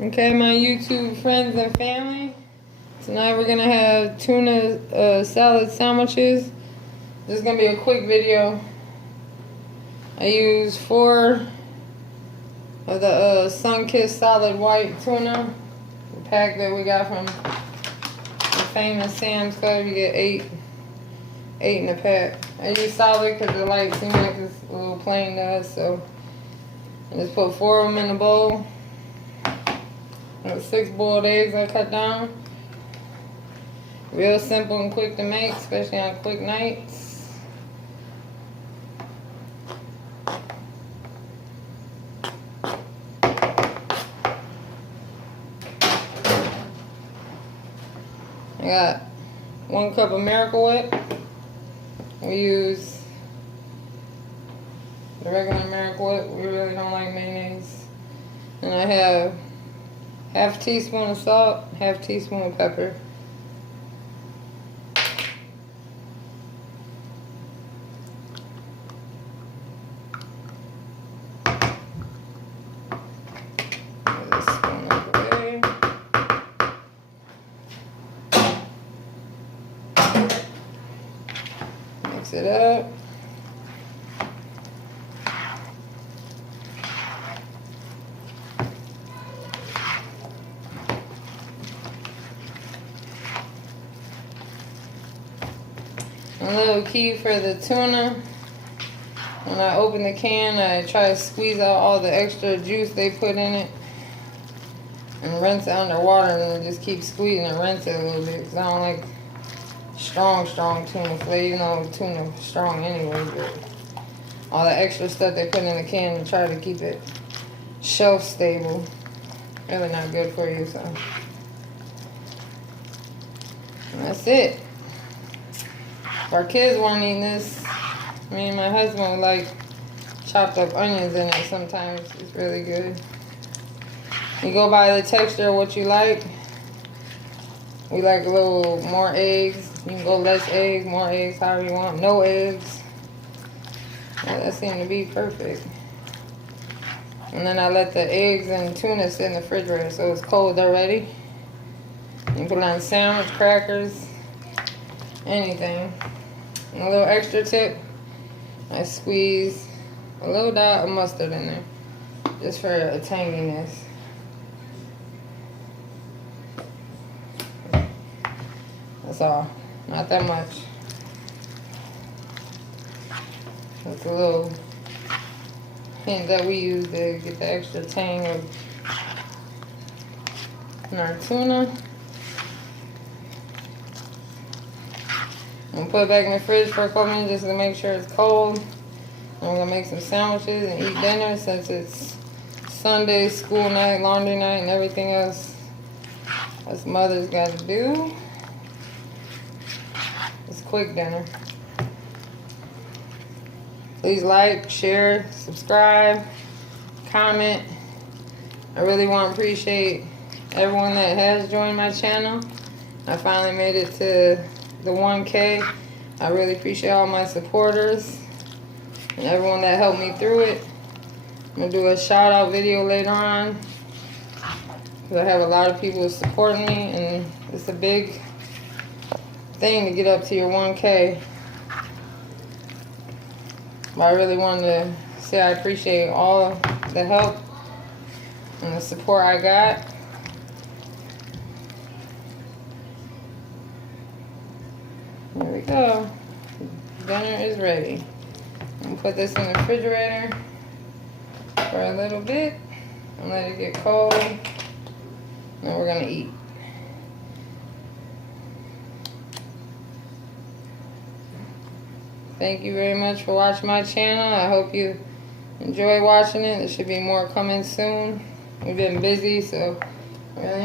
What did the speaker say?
Okay, my YouTube friends and family. Tonight we're gonna have tuna salad sandwiches. This is gonna be a quick video. I use 4 of the sun-kissed solid white tuna, the pack that we got from the famous Sam's Club. You get 8 in a pack. I use solid because the light seems like it's a little plain to us, so I just put 4 of them in a bowl. 6 boiled eggs I cut down. Real simple and quick to make, especially on quick nights. I got 1 cup of Miracle Whip. We use the regular Miracle Whip. We really don't like mayonnaise. And I have half teaspoon of salt, half teaspoon of pepper. This spoon out the way. Mix it up. A little key for the tuna, when I open the can, I try to squeeze out all the extra juice they put in it and rinse it underwater, and then just keep squeezing and rinse it a little bit because I don't like strong tuna fillet, even though tuna is strong anyway, but all the extra stuff they put in the can to try to keep it shelf stable, really not good for you, so. And that's it. If our kids weren't eating this, me and my husband would like chopped up onions in it sometimes. It's really good. You go by the texture of what you like. We like a little more eggs. You can go less eggs, more eggs, however you want. No eggs. Well, that seemed to be perfect. And then I let the eggs and tuna sit in the refrigerator so it's cold already. You can put it on sandwich, crackers, anything. And a little extra tip, I squeeze a little dot of mustard in there, just for a tanginess. That's all, not that much. That's a little hint that we use to get the extra tang of our tuna. I'm gonna put it back in the fridge for a couple minutes just to make sure it's cold. And we're gonna make some sandwiches and eat dinner since it's Sunday, school night, laundry night, and everything else us mothers got to do. It's quick dinner. Please like, share, subscribe, comment. I really want to appreciate everyone that has joined my channel. I finally made it to the 1K. I really appreciate all my supporters and everyone that helped me through it. I'm gonna do a shout out video later on because I have a lot of people supporting me, and it's a big thing to get up to your 1K. But I really wanted to say I appreciate all the help and the support I got. There we go. Dinner is ready. I'm gonna put this in the refrigerator for a little bit and let it get cold. Then we're gonna eat. Thank you very much for watching my channel. I hope you enjoy watching it. There should be more coming soon. We've been busy, so really